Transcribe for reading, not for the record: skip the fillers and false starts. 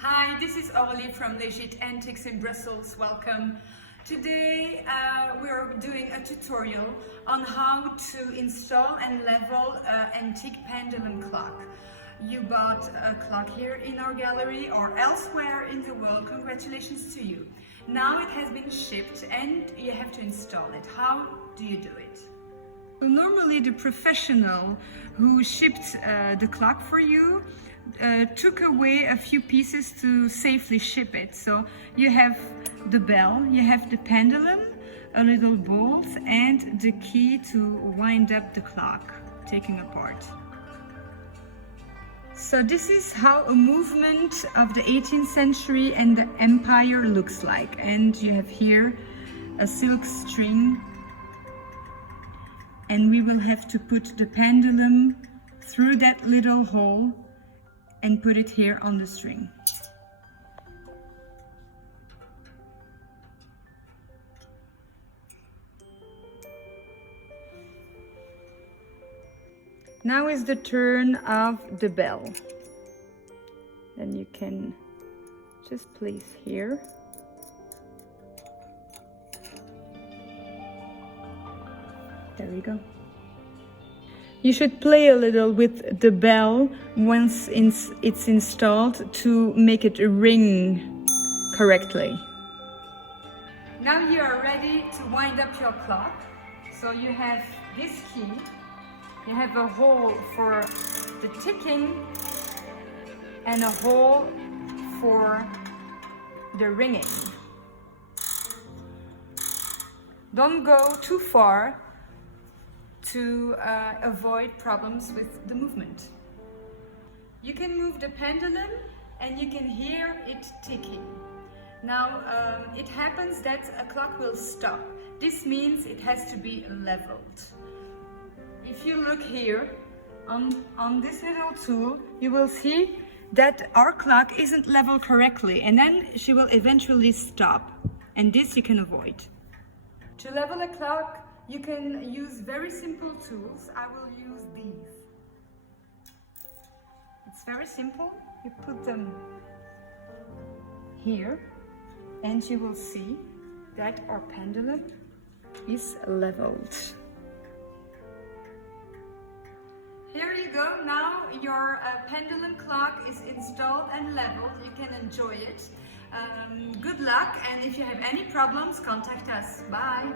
Hi, this is Aurélie from Legit Antiques in Brussels. Welcome. Today we're doing a tutorial on how to install and level an antique pendulum clock. You bought a clock here in our gallery or elsewhere in the world. Congratulations to you. Now it has been shipped and you have to install it. How do you do it? Normally the professional who shipped the clock for you took away a few pieces to safely ship it. So you have the bell, you have the pendulum, a little bolt and the key to wind up the clock, taking apart. So this is how a movement of the 18th century and the empire looks like. And you have here a silk string, and we will have to put the pendulum through that little hole and put it here on the string. Now is the turn of the bell. Then you can just place here. There we go. You should play a little with the bell once it's installed to make it ring correctly. Now you are ready to wind up your clock. So you have this key. You have a hole for the ticking and a hole for the ringing. Don't go too far to avoid problems with the movement. You can move the pendulum and you can hear it ticking. Now it happens that a clock will stop. This means it has to be leveled. If you look here on this little tool, you will see that our clock isn't leveled correctly, and then she will eventually stop, and this you can avoid. To level a clock, you can use very simple tools. I will use these. It's very simple. You put them here and you will see that our pendulum is leveled. Here you go. Now your pendulum clock is installed and leveled. You can enjoy it. Good luck, and if you have any problems, contact us. Bye.